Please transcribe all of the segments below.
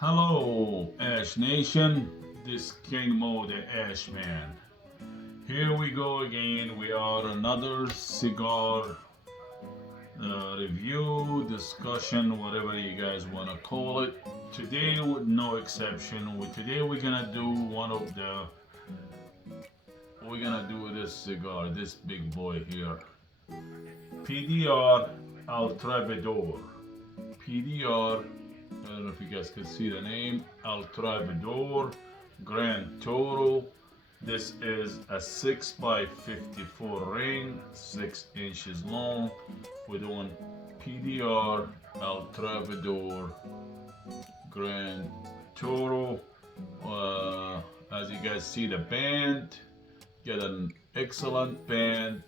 Hello, Ash Nation. This King Mo, the Ash Man. Here we go again. We are another cigar review, discussion, whatever you guys want to call it. Today, with no exception, today we're gonna do one of the. We're gonna do this cigar, this big boy here. PDR El Trovador. PDR, I don't know if you guys can see the name, El Trovador, Gran Toro. This is a 6 by 54 ring, 6 inches long. We're doing PDR El Trovador Gran Toro. As you guys see, the band, got an excellent band.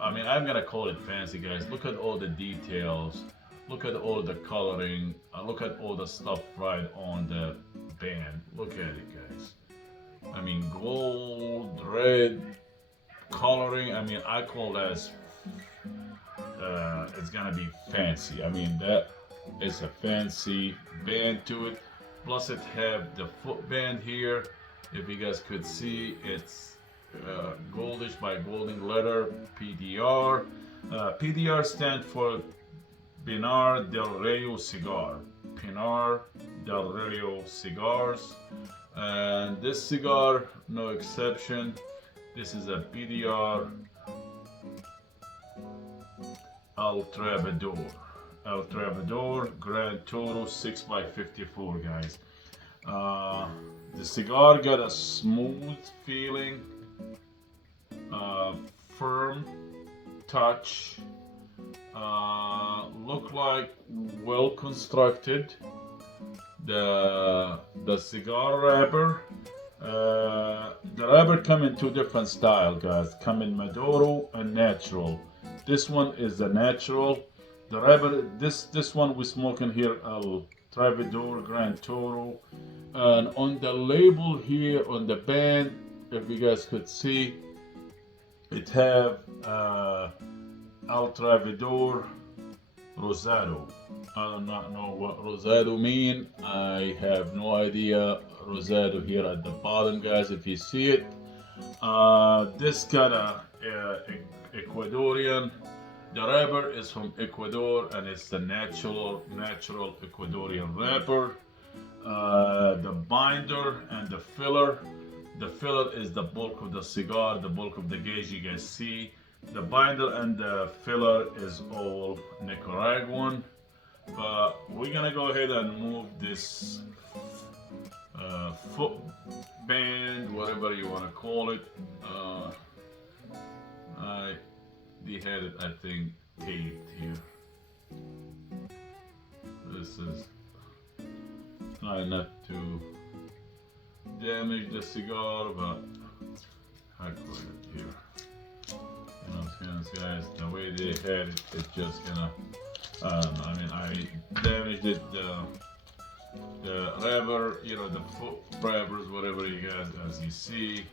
I'm gonna call it fancy, guys. Look at all the details. Look at all the coloring. Look at all the stuff right on the band. Look at it, guys. I mean, gold, red, coloring. I call that it's gonna be fancy. That is a fancy band to it. Plus, it have the foot band here. If you guys could see, it's goldish by golden letter PDR. PDR stand for Pinar del Rio Cigar. Pinar del Rio Cigars. And this cigar, no exception. This is a PDR El Trovador. El Trovador Gran Toro 6 by 54, guys. The cigar got a smooth feeling, firm touch. Look like well constructed. The cigar wrapper. The wrapper come in two different styles, guys. Come in Maduro and natural. This one is the natural. The wrapper. This one we smoking here El Trovador Gran Toro. And on the label here on the band, if you guys could see, it have El Trovador Rosado. I do not know what Rosado mean. I have no idea. Rosado here at the bottom, guys, if you see it. This got a Ecuadorian. The wrapper is from Ecuador and it's the natural Ecuadorian wrapper. The binder and the filler. The filler is the bulk of the cigar, the bulk of the gauge you guys see. The binder and the filler is all Nicaraguan. But we're gonna go ahead and move this foot band, whatever you wanna call it. They had it, I think, taped here. This is try not to damage the cigar, but I put it here. You know what I'm saying, guys? The way they had it, it's just gonna. I don't know. I damaged it. The wrapper, the foot wrappers, whatever you guys, as you see.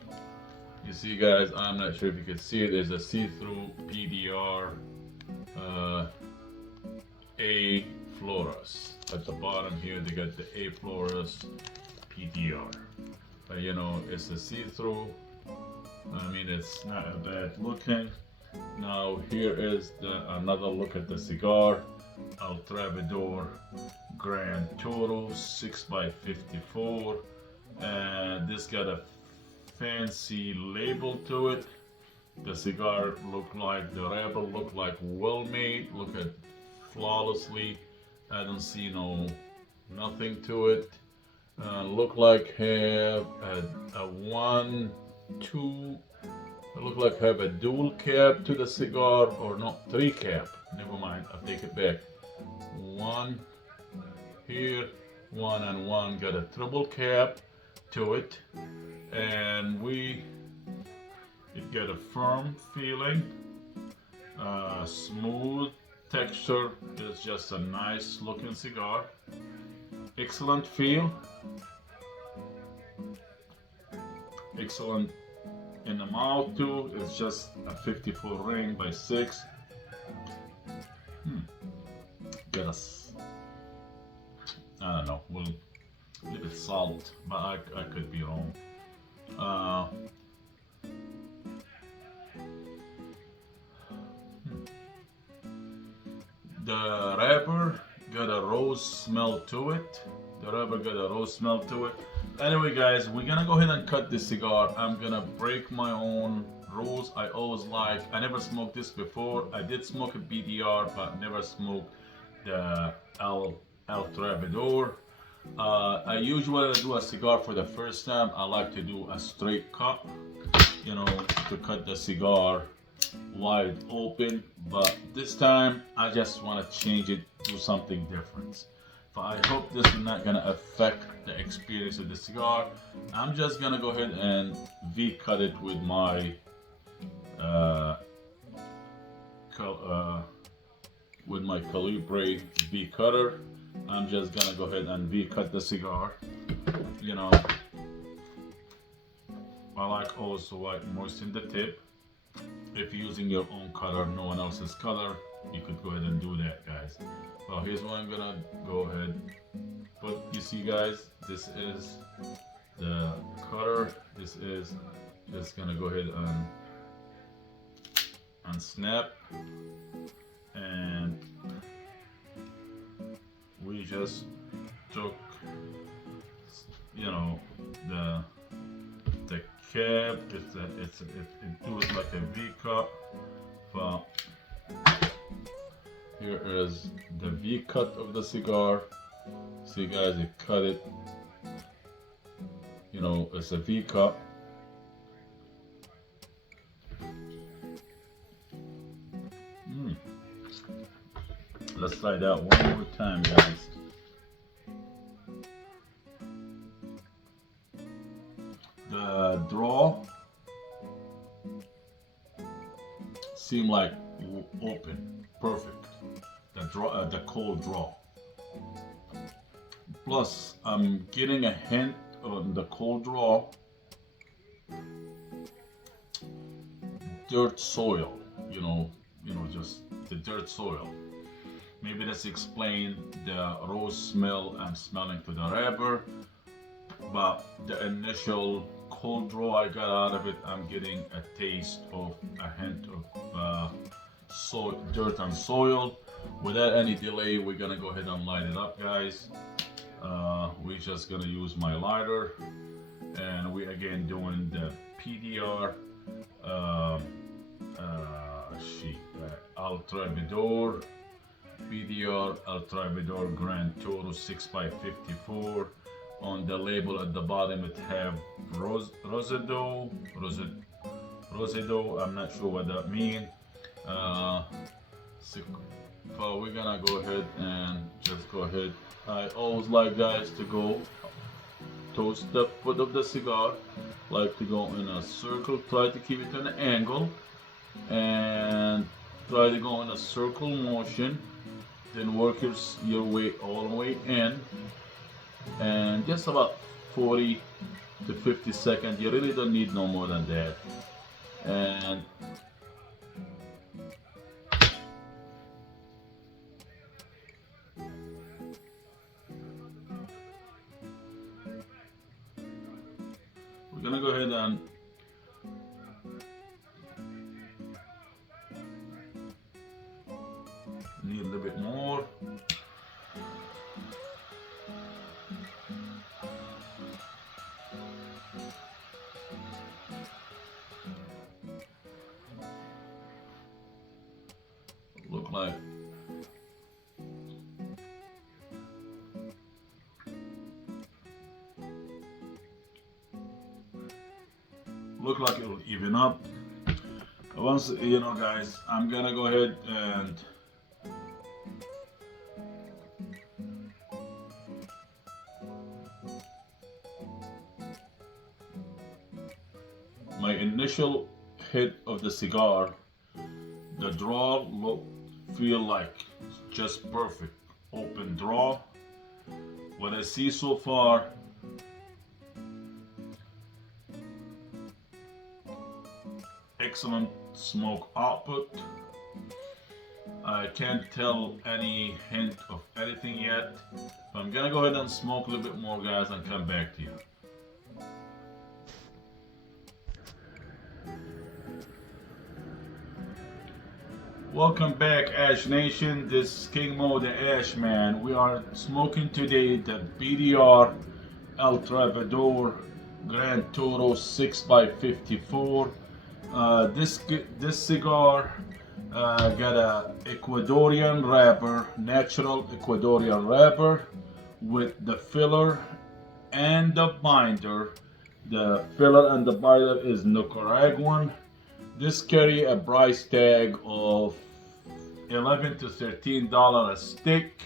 You see, guys. I'm not sure if you can see it. There's a see-through PDR A Flores at the bottom here. They got the A Flores PDR. But it's a see-through. It's not a bad looking. Now here is another look at the cigar. El Trovador Gran Toro 6 by 54, and this got a fancy label to it. The cigar look like, the wrapper look like well made. Look at flawlessly. I don't see nothing to it. Look like have a 1, 2. It look like have a dual cap to the cigar, or not, 3 cap. Never mind, I'll take it back. 1 here, 1 and 1. Got a triple cap to it, and it got a firm feeling, smooth texture. It's just a nice looking cigar. Excellent feel. Excellent in the mouth too. It's just a 54 ring by 6. Got us. I don't know. a little bit salt, but I could be wrong. Uh, the wrapper got a rose smell to it. The wrapper got a rose smell to it. Anyway, guys, we're gonna go ahead and cut this cigar. I'm gonna break my own rules. I never smoked this before. I did smoke a PDR, but never smoked the El Trovador. I usually do a cigar for the first time. I like to do a straight cut, you know, to cut the cigar wide open. But this time, I just want to change it to something different. But I hope this is not gonna affect the experience of the cigar. I'm just gonna go ahead and V-cut it with my uh, Calibre V cutter. I'm just gonna go ahead and V-cut the cigar. You know, I like also like moisten the tip. If you're using your own cutter, no one else's cutter, you could go ahead and do that, guys. Well, here's what I'm gonna go ahead. But you see, guys, this is the cutter. This is just gonna go ahead and snap, and we just took, you know, the cap. It do it like a V cut. But here is the V cut of the cigar. See, guys, it cut it. You know, it's a V cut. Let's try that one more time, guys. The draw seem like open, perfect. The cold draw. Plus, I'm getting a hint on the cold draw. Dirt soil, you know, just the dirt soil. Maybe that's explain the rose smell I'm smelling to the wrapper. But the initial cold draw I got out of it, I'm getting a taste of a hint of dirt and soil. Without any delay, we're gonna go ahead and light it up, guys. We're just gonna use my lighter, and we again doing the PDR El Trovador, PDR El Trovador Gran Toro 6x54. On the label at the bottom it have Rosado. I'm not sure what that means. So we're gonna go ahead and just go ahead. I always like, guys, to go toast the foot of the cigar, like to go in a circle, try to keep it at an angle, and try to go in a circle motion, then work your way all the way in, and just about 40 to 50 seconds. You really don't need no more than that. And we're gonna go ahead and need a little bit more. Look like it will even up. Once, guys, I'm gonna go ahead and my initial hit of the cigar, the draw feel like just perfect open draw. What I see so far, excellent smoke output. I can't tell any hint of anything yet. But I'm gonna go ahead and smoke a little bit more, guys, and come back to you. Welcome back, Ash Nation. This is King Mo, the Ash Man. We are smoking today the PDR El Trovador Gran Toro 6x54. This cigar got a Ecuadorian wrapper, natural Ecuadorian wrapper with the filler and the binder. The filler and the binder is Nicaraguan. This carry a price tag of $11 to $13 a stick.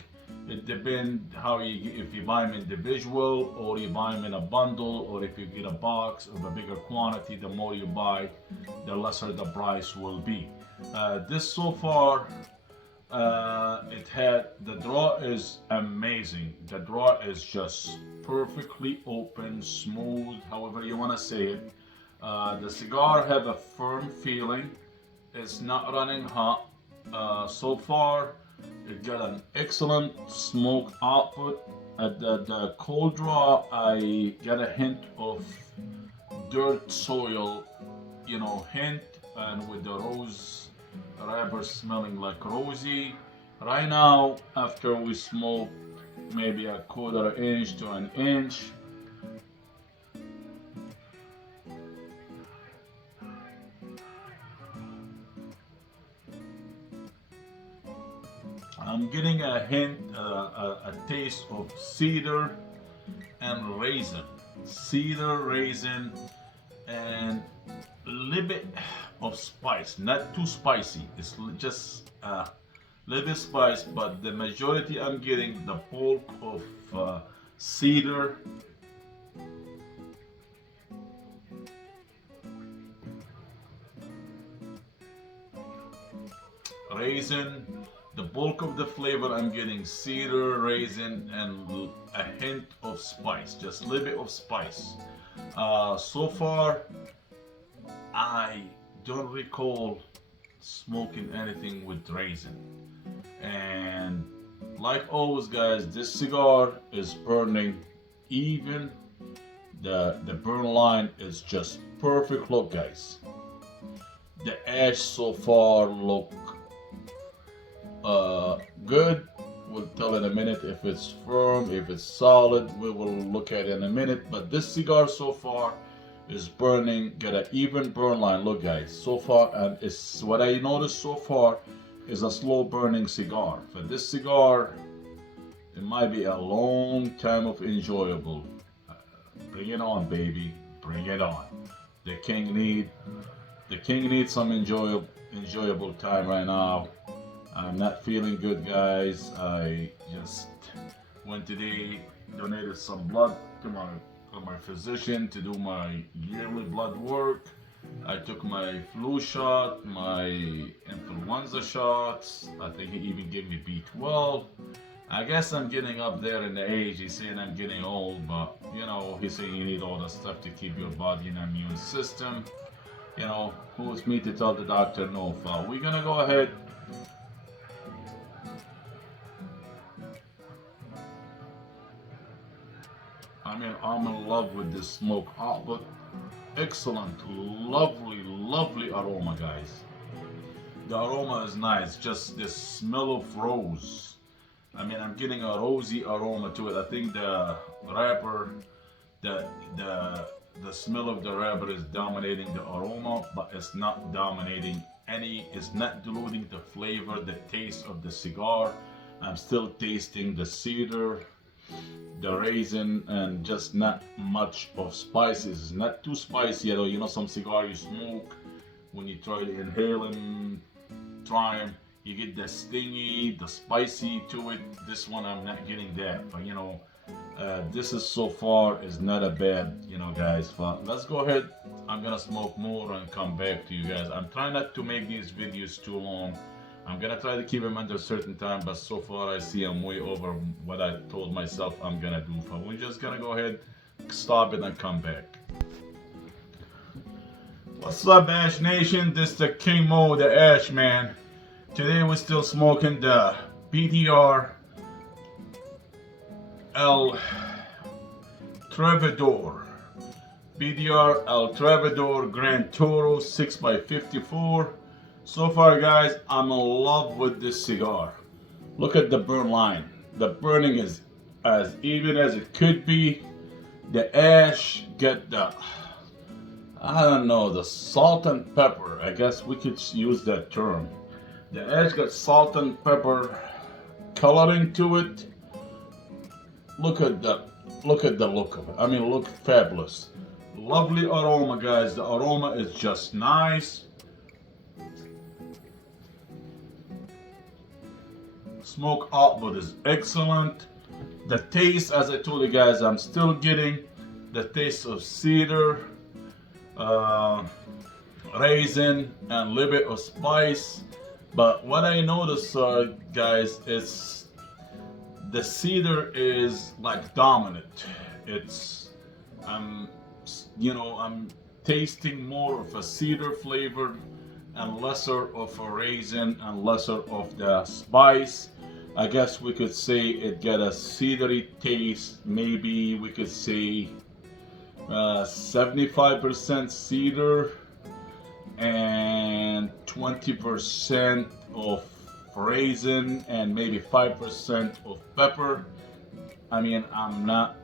It depends how if you buy them individual or you buy them in a bundle, or if you get a box of a bigger quantity, the more you buy, the lesser the price will be. This so far, it had, the draw is amazing. The draw is just perfectly open, smooth, however you want to say it. The cigar have a firm feeling. It's not running hot. So far, it got an excellent smoke output. At the cold draw, I got a hint of dirt soil, hint, and with the rose wrapper smelling like rosy. Right now, after we smoke maybe a quarter inch to an inch, I'm getting a hint, a taste of cedar and raisin. Cedar, raisin, and a little bit of spice. Not too spicy. It's just a little bit spice, but the majority I'm getting the bulk of cedar. Raisin. The bulk of the flavor I'm getting cedar, raisin, and a hint of spice, just a little bit of spice. So far, I don't recall smoking anything with raisin. And like always, guys, this cigar is burning even. The burn line is just perfect. Look, guys, the ash so far look good. We'll tell in a minute if it's firm, if it's solid. We will look at it in a minute. But this cigar so far is burning, got an even burn line. Look, guys, so far, and it's what I noticed so far is a slow burning cigar. For this cigar, it might be a long time of enjoyable. Bring it on, baby. Bring it on. The king needs some enjoyable time right now. I'm not feeling good, guys. I just went today, donated some blood to my physician to do my yearly blood work. I took my flu shot, my influenza shots. I think he even gave me B12. I guess I'm getting up there in the age. He's saying I'm getting old, but he's saying you need all the stuff to keep your body and immune system. Who's me to tell the doctor no? We're gonna go ahead. I mean, I'm in love with this smoke output. Excellent, lovely aroma, guys. The aroma is nice, just this smell of rose. I mean, I'm getting a rosy aroma to it. I think the wrapper, the smell of the wrapper is dominating the aroma, but it's not dominating it's not diluting the flavor, the taste of the cigar. I'm still tasting the cedar, the raisin, and just not much of spices. It's not too spicy at all. Some cigar you smoke, when you try to inhale them, try them, you get the stingy, the spicy to it. This one I'm not getting that, but this is so far is not a bad, guys. But let's go ahead. I'm gonna smoke more and come back to you guys. I'm trying not to make these videos too long. I'm gonna try to keep them under a certain time, but so far I see I'm way over what I told myself I'm gonna do. But we're just gonna go ahead, stop it, and come back. What's up, Ash Nation? This is the King Mo, the Ash Man. Today we're still smoking the PDR El Trovador. PDR El Trovador Gran Toro 6x54. So far guys, I'm in love with this cigar. Look at the burn line. The burning is as even as it could be. The ash get the, I don't know, the salt and pepper. I guess we could use that term. The ash got salt and pepper coloring to it. Look at the look of it. I mean, look fabulous. Lovely aroma, guys. The aroma is just nice. Smoke output is excellent. The taste, as I told you guys, I'm still getting the taste of cedar, raisin, and a little bit of spice. But what I noticed, guys, is the cedar is like dominant. It's, I'm tasting more of a cedar flavor and lesser of a raisin and lesser of the spice. I guess we could say it got a cedary taste. Maybe we could say 75% cedar and 20% of raisin and maybe 5% of pepper. I mean, I'm not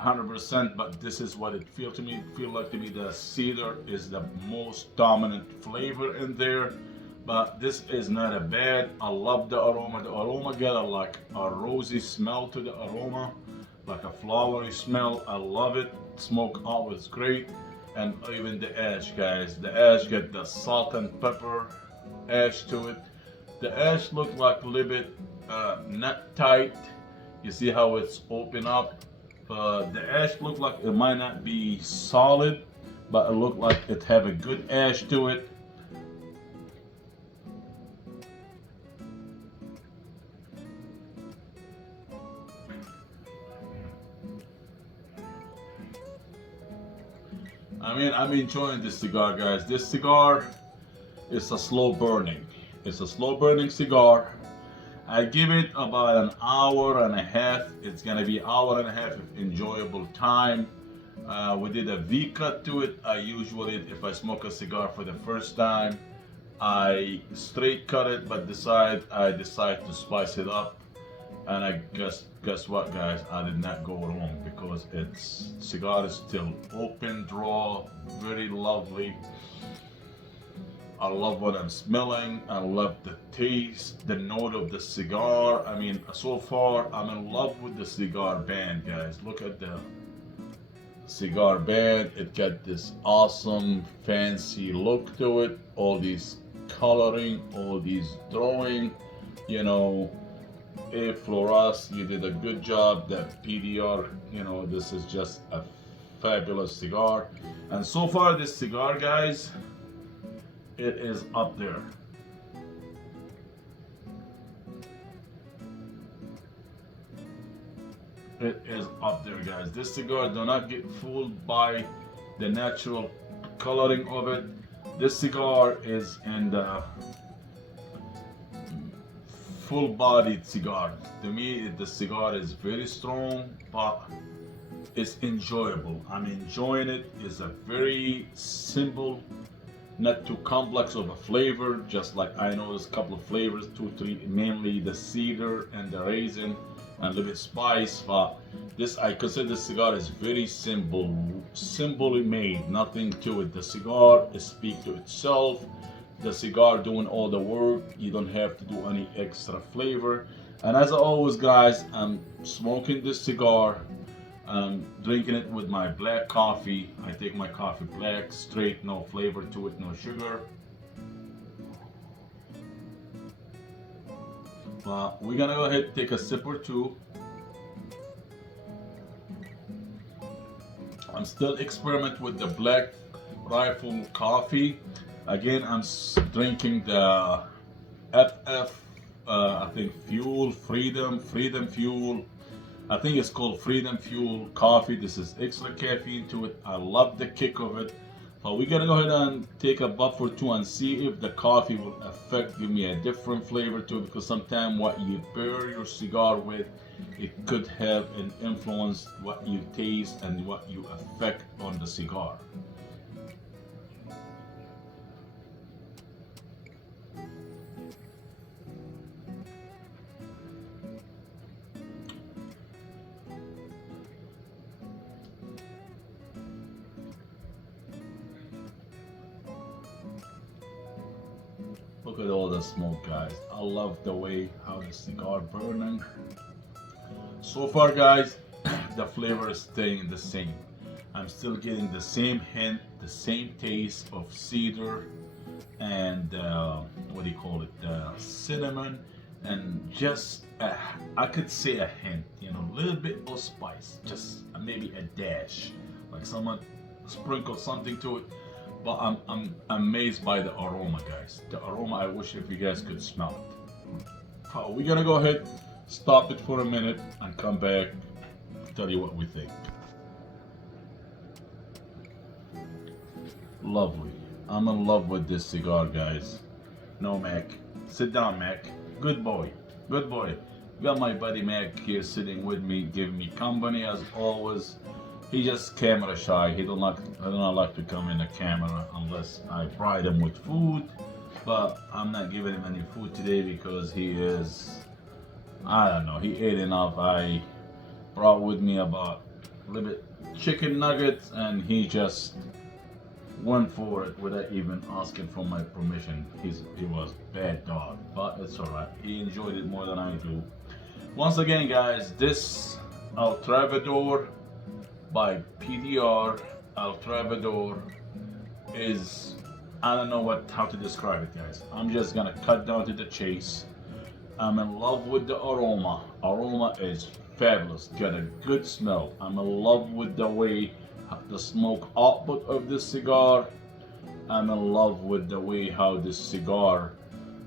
100%, but this is what it feel like to me. The cedar is the most dominant flavor in there, but this is not a bad. I love the aroma. The aroma got like a rosy smell to the aroma, like a flowery smell. I love it. Smoke always great. And even the ash, guys, the ash get the salt and pepper ash to it. The ash look like a little bit not tight. You see how it's open up. The ash look like it might not be solid, but it look like it have a good ash to it. I mean, I'm enjoying this cigar, guys. This cigar is a slow burning. It's a slow burning cigar. I give it about an hour and a half. It's gonna be hour and a half of enjoyable time. We did a V cut to it. I usually, if I smoke a cigar for the first time, I straight cut it, but I decide to spice it up. And I guess what, guys? I did not go wrong because its cigar is still open draw, very lovely. I love what I'm smelling. I love the taste, the note of the cigar. I mean, so far I'm in love with the cigar band, guys. Look at the cigar band. It got this awesome fancy look to it. All these coloring, all these drawing, you know. A Floras, you did a good job. That PDR, this is just a fabulous cigar. And so far this cigar, guys, it is up there. It is up there, guys. This cigar do not get fooled by the natural coloring of it. This cigar is in the full-bodied cigar. To me, the cigar is very strong, but it's enjoyable. I'm enjoying it. It's a very simple, not too complex of a flavor. Just like I know there's a couple of flavors, 2, 3, mainly the cedar and the raisin and a little bit spice. But this, I consider this cigar is very simple, simply made. Nothing to it. The cigar speaks to itself. The cigar doing all the work. You don't have to do any extra flavor. And as always, guys, I'm smoking this cigar. I'm drinking it with my black coffee. I take my coffee black, straight, no flavor to it, no sugar. We're gonna go ahead and take a sip or two. I'm still experimenting with the Black Rifle coffee. Again, I'm drinking the FF, I think Freedom Fuel. I think it's called Freedom Fuel coffee. This is extra caffeine to it. I love the kick of it. We're gonna go ahead and take a puff or two and see if the coffee will give me a different flavor to it, because sometimes what you pair your cigar with, it could have an influence what you taste and what you affect on the cigar. Look at all the smoke, guys. I love the way how the cigar burning. So far, guys, the flavor is staying the same. I'm still getting the same hint, the same taste of cedar and what do you call it, cinnamon, and just I could say a hint, a little bit of spice, just maybe a dash, like someone sprinkled something to it. But I'm amazed by the aroma, guys. The aroma, I wish if you guys could smell it. We're gonna go ahead, stop it for a minute, and come back, tell you what we think. Lovely. I'm in love with this cigar, guys. No, Mac. Sit down, Mac. Good boy. Good boy. Got my buddy Mac here sitting with me, giving me company as always. He just camera shy. He don't like to come in the camera unless I provide him with food. But I'm not giving him any food today because he is, I don't know, he ate enough. I brought with me about a little bit chicken nuggets and he just went for it without even asking for my permission. He was bad dog, but it's alright. He enjoyed it more than I do. Once again, guys, this El Trovador by PDR El Trovador is, I don't know how to describe it, guys. I'm just gonna cut down to the chase. I'm in love with the aroma. Aroma is fabulous. Got a good smell. I'm in love with the way the smoke output of this cigar. I'm in love with the way how this cigar,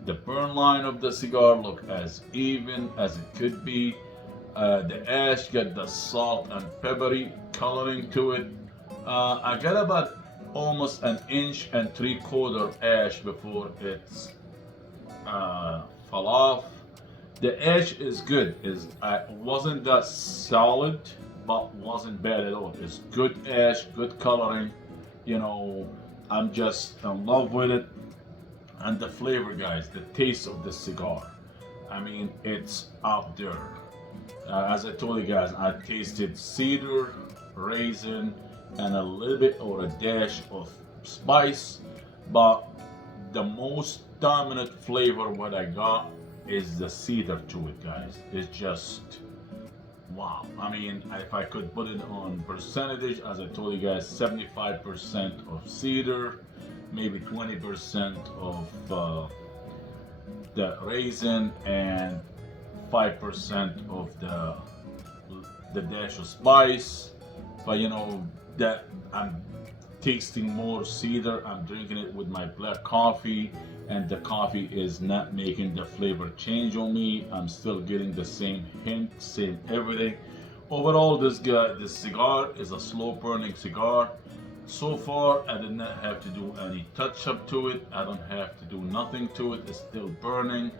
the burn line of the cigar look as even as it could be. The ash got the salt and peppery coloring to it. I got about almost 1.75 inch ash before it's fall off. The ash is good. Wasn't that solid, but wasn't bad at all. It's good ash, good coloring. I'm just in love with it. And the flavor, guys, the taste of the cigar. I mean, it's up there. As I told you guys, I tasted cedar, raisin, and a little bit or a dash of spice. But the most dominant flavor what I got is the cedar to it, guys. It's just wow. I mean, if I could put it on percentage, as I told you guys, 75% of cedar, maybe 20% of the raisin, and 5% of the dash of spice. But that I'm tasting more cedar. I'm drinking it with my black coffee, and the coffee is not making the flavor change on me. I'm still getting the same hint, same everything. Overall, this cigar is a slow burning cigar. So far, I did not have to do any touch up to it. I don't have to do nothing to it. It's still burning.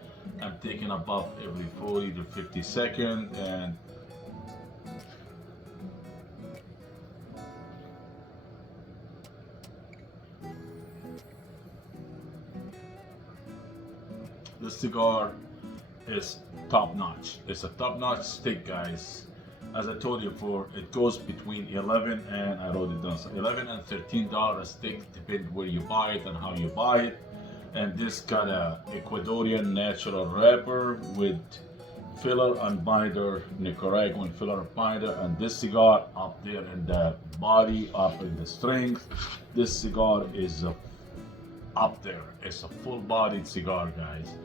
I'm taking a puff every 40 to 50 seconds, and the cigar is top notch. It's a top notch stick, guys. As I told you before, it goes between 11 and I wrote it down. So $11 and $13 a stick, depending where you buy it and how you buy it. And this got a Ecuadorian natural wrapper with filler and binder, Nicaraguan filler binder, and this cigar up there in the body, up in the strength. This cigar is up there. It's a full-bodied cigar, guys.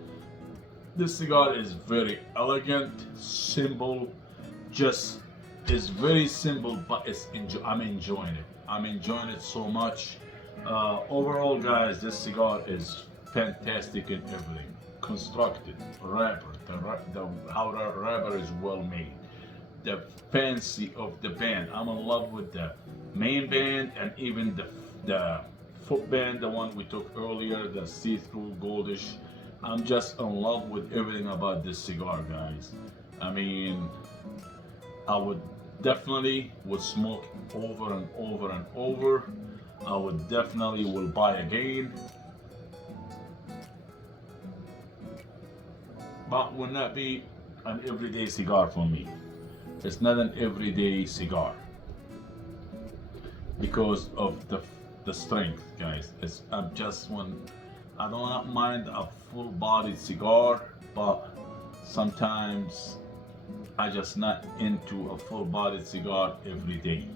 This cigar is very elegant, simple, just is very simple, but I'm enjoying it. I'm enjoying it so much. Overall, guys, this cigar is fantastic in everything. Constructed, wrapper, how the wrapper is well made. The fancy of the band. I'm in love with the main band and even the footband, the one we took earlier, the see-through goldish. I'm just in love with everything about this cigar, guys. I mean, I would definitely would smoke over and over and over. I would definitely will buy again, but will not be an everyday cigar for me. It's not an everyday cigar because of the strength, guys. I'm just one. I do not mind a full-bodied cigar, but sometimes I just not into a full-bodied cigar every day.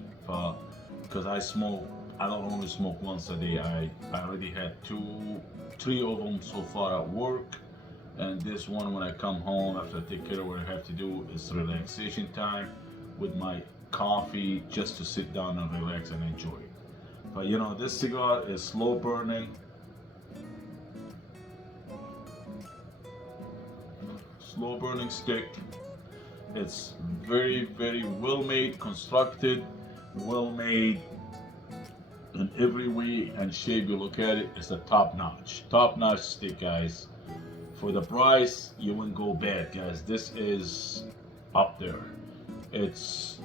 Because I smoke, I don't only smoke once a day. I already had three of them so far at work, and this one when I come home after I take care of what I have to do is relaxation time with my coffee, just to sit down and relax and enjoy it. But you know, this cigar is slow burning, stick. It's very, very well made, constructed, well made in every way and shape you look at it. It's a top notch stick, guys. For the price, you wouldn't go bad, guys. This is up there. It's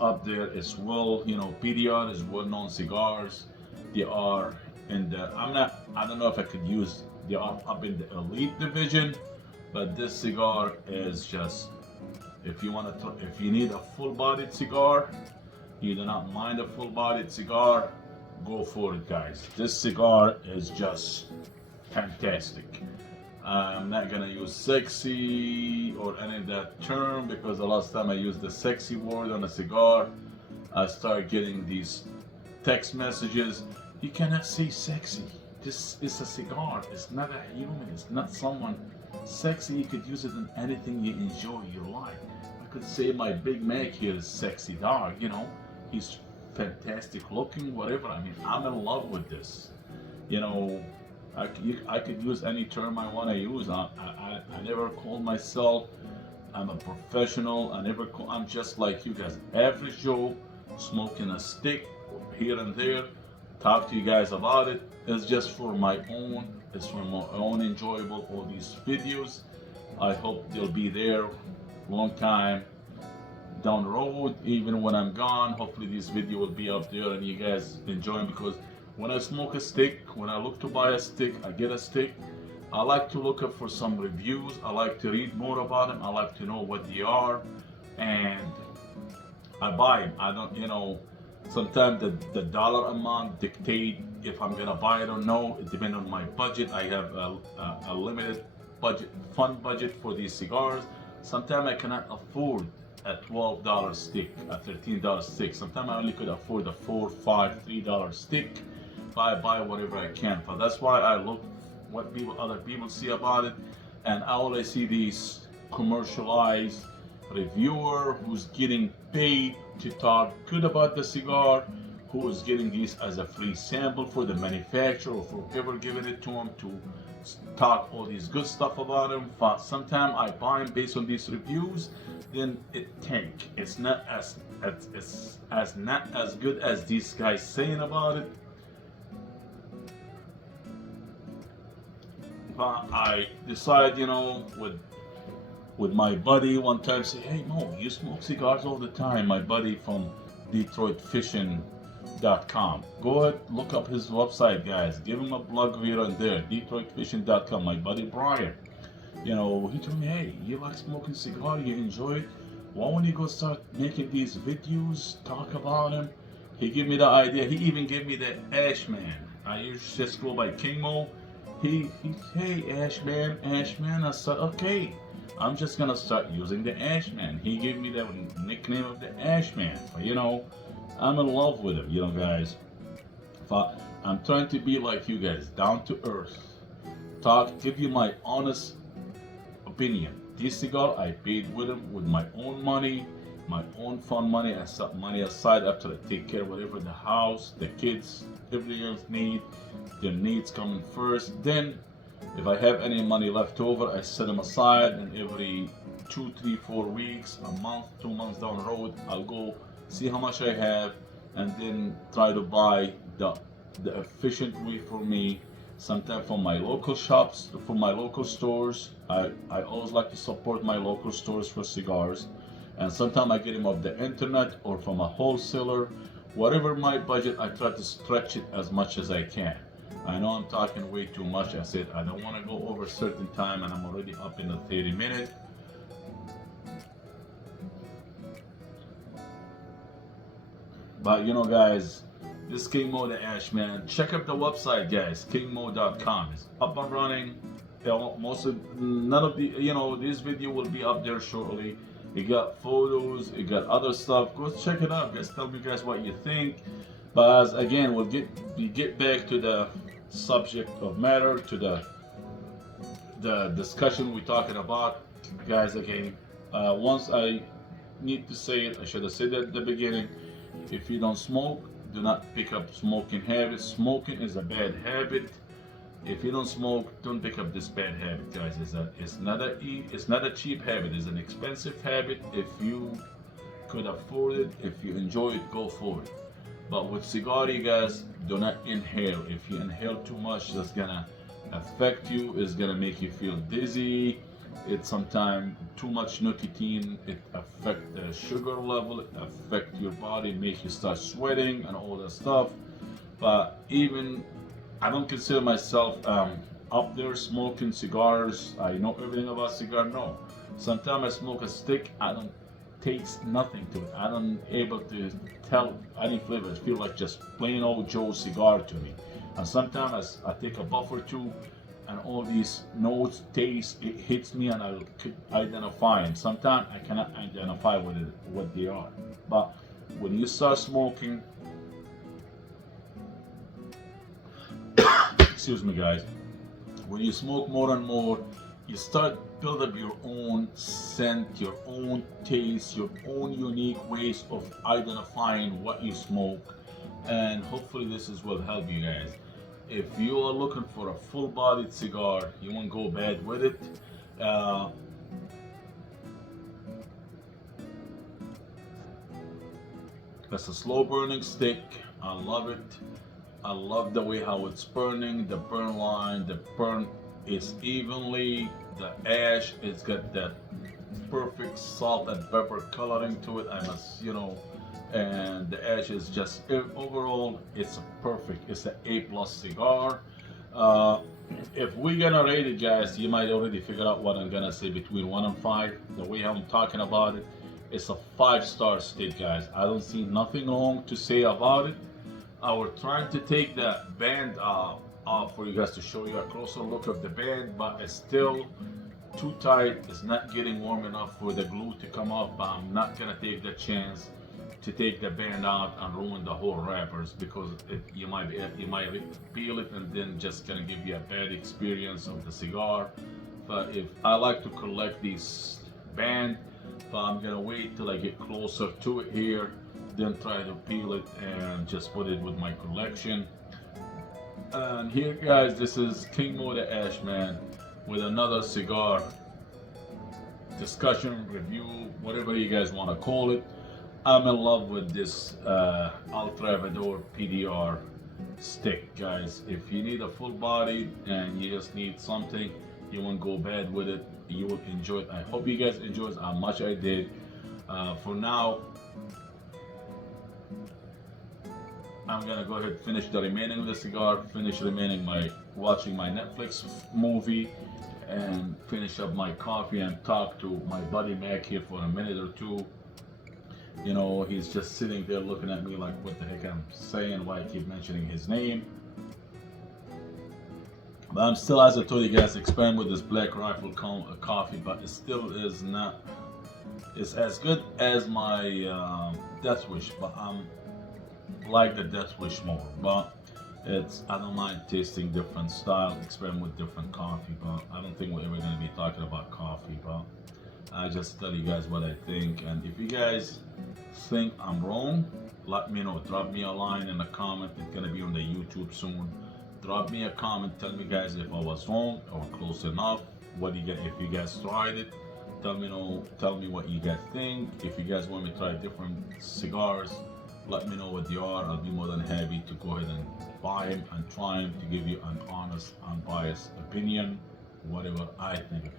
up there. It's well, you know, PDR is well-known cigars. They are in the, I don't know if I could use, they are up in the elite division, but this cigar is just, if you need a full-bodied cigar, you do not mind a full-bodied cigar, go for it, guys. This cigar is just fantastic. I'm not gonna use sexy or any of that term, because the last time I used the sexy word on a cigar, I started getting these text messages. You cannot say sexy. This is a cigar. It's not a human. It's not someone. Sexy, you could use it in anything you enjoy, you like. I could say my Big Mac here is sexy dog, you know. He's fantastic looking, whatever. I mean, I'm in love with this. You know, I could use any term I want to use. I never call myself, I'm a professional. I'm just like you guys. Average Joe, smoking a stick here and there. Talk to you guys about it. It's just for my own. It's for my own enjoyable. All these videos, I hope they'll be there long time down the road. Even when I'm gone, hopefully this video will be up there and you guys enjoy them, because when I smoke a stick, when I look to buy a stick, I get a stick, I like to look up for some reviews. I like to read more about them. I like to know what they are, and I buy them. I don't, you know, sometimes the dollar amount dictate if I'm gonna buy it or no. It depends on my budget. I have a limited budget, fund budget for these cigars. Sometimes I cannot afford a $12 stick, a $13 stick. Sometimes I only could afford a $4, $5, $3 stick. I buy whatever I can. But that's why I look what other people see about it, and I always see these commercialized reviewer who's getting paid to talk good about the cigar, who is getting these as a free sample for the manufacturer or for whoever giving it to them, to talk all these good stuff about them. But sometimes I buy them based on these reviews, then it tank. It's not as not as good as these guys saying about it. But I decide, you know, with my buddy one time, say, hey Mo, you smoke cigars all the time. My buddy from DetroitFishing.com. Go ahead, look up his website, guys. Give him a plug here and there. DetroitFishing.com. My buddy Brian, you know, he told me, hey, you like smoking cigar? You enjoy it? Why don't you go start making these videos, talk about them? He gave me the idea. He even gave me the Ashman. I used to just go by King Mo. He hey, Ashman. I said, okay, I'm just gonna start using the Ashman. He gave me the nickname of the Ashman. But, you know, I'm in love with him, you know, guys. But I'm trying to be like you guys, down to earth. Give you my honest opinion. This cigar I paid with him with my own money, my own fun money. I set money aside after I take care of whatever the house, the kids, everything else need. Their needs coming first. Then, if I have any money left over, I set them aside, and every 2, 3, 4 weeks, a month, 2 months down the road, I'll go see how much I have, and then try to buy the the efficient way for me. Sometimes from my local shops, from my local stores, I always like to support my local stores for cigars. And sometimes I get them off the internet or from a wholesaler. Whatever my budget, I try to stretch it as much as I can. I know I'm talking way too much. I said I don't want to go over a certain time, and I'm already up in the 30 minutes. But you know, guys, this King Mo the Ash, man. Check out the website, guys. Kingmo.com. It's up and running. Most of none of the this video will be up there shortly. It got photos, it got other stuff. Go check it out, guys. Tell me, guys, what you think. But as again, we get back to the subject of matter, to the discussion we're talking about, guys. Again, once I need to say it, I should have said it at the beginning. If you don't smoke, do not pick up smoking habits. Smoking is a bad habit. If you don't smoke, don't pick up this bad habit, guys. It's not a cheap habit. It's an expensive habit. If you could afford it, if you enjoy it, go for it. But with cigar, you guys, do not inhale. If you inhale too much, that's gonna affect you. It's gonna make you feel dizzy. It's sometimes too much nicotine. It affects the sugar level. It affects your body, make you start sweating and all that stuff. But even I don't consider myself up there smoking cigars. I know everything about cigar. No, sometimes I smoke a stick. I don't taste nothing to it. I don't able to tell any flavors. Feel like just plain old Joe cigar to me. And sometimes I take a puff or two, and all these notes, taste, it hits me, and I could identify them. Sometimes I cannot identify what they are. But when you start smoking, excuse me, guys, when you smoke more and more, you start build up your own scent, your own taste, your own unique ways of identifying what you smoke. And hopefully this will help you guys. If you are looking for a full-bodied cigar, you won't go bad with it. That's a slow burning stick. I love it. I love the way how it's burning, the burn line, the burn is evenly, the ash, it's got that perfect salt and pepper coloring to it. I must, and the ash is just, overall, it's perfect. It's an A+ cigar. If we're gonna rate it, guys, you might already figure out what I'm gonna say between 1 and 5. The way I'm talking about it, it's a 5-star stick, guys. I don't see nothing wrong to say about it. I was trying to take the band off for you guys to show you a closer look of the band, but it's still too tight. It's not getting warm enough for the glue to come off, but I'm not gonna take the chance to take the band out and ruin the whole wrappers, because you might peel it and then just gonna give you a bad experience of the cigar. But if I like to collect these band, but I'm gonna wait till I get closer to it here, then try to peel it and just put it with my collection. And here, guys, this is King Mo the Ash Man with another cigar discussion, review, whatever you guys want to call it. I'm in love with this El Trovador PDR stick, guys. If you need a full body and you just need something, you won't go bad with it. You will enjoy it. I hope you guys enjoyed how much I did. For now, I'm gonna go ahead and finish the remaining of the cigar, watching my Netflix movie, and finish up my coffee and talk to my buddy Mac here for a minute or two. He's just sitting there looking at me like, what the heck I'm saying, why I keep mentioning his name. But I'm still, as I told you guys, experimenting with this Black Rifle coffee, but it still is not, it's as good as my Death Wish, but I'm like the Death Wish more. But I don't mind tasting different style, experiment with different coffee, but I don't think we're ever going to be talking about coffee. But I just tell you guys what I think, and if you guys think I'm wrong, let me know. Drop me a line in the comment. It's going to be on the YouTube soon. Drop me a comment, tell me, guys, if I was wrong or close enough. If you guys tried it, tell me what you guys think. If you guys want me to try different cigars, let me know what they are. I'll be more than happy to go ahead and buy them and trying to give you an honest, unbiased opinion, whatever I think.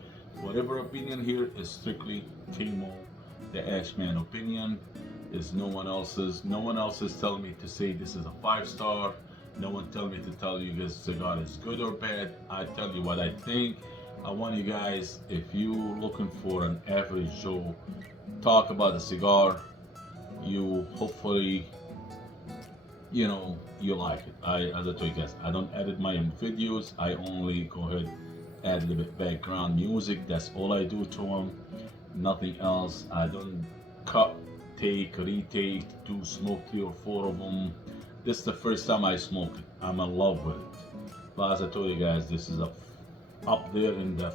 Whatever opinion here is strictly Timo, the Ashman opinion. Is no one else's. No one else is telling me to say this is a 5-star. No one tell me to tell you this cigar is good or bad. I tell you what I think. I want you guys, if you looking for an average Joe talk about a cigar, you hopefully, you know, you like it. As I told you guys, I don't edit my own videos. I only go ahead, add a little bit background music. That's all I do to them. Nothing else. I don't cut, take, retake, do smoke 3 or 4 of them. This is the first time I smoke it. I'm in love with it. But as I told you guys, this is up there in the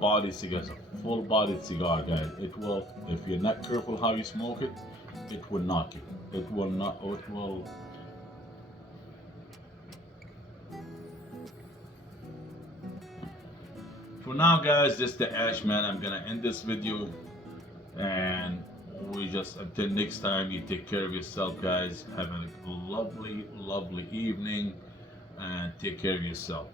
body cigars, a full-bodied cigar, guys. It will, if you're not careful how you smoke it, it will knock you. It will not. It will. For now, guys, this is the Ashman. I'm gonna end this video, and we just until next time. You take care of yourself, guys. Have a lovely, lovely evening, and take care of yourself.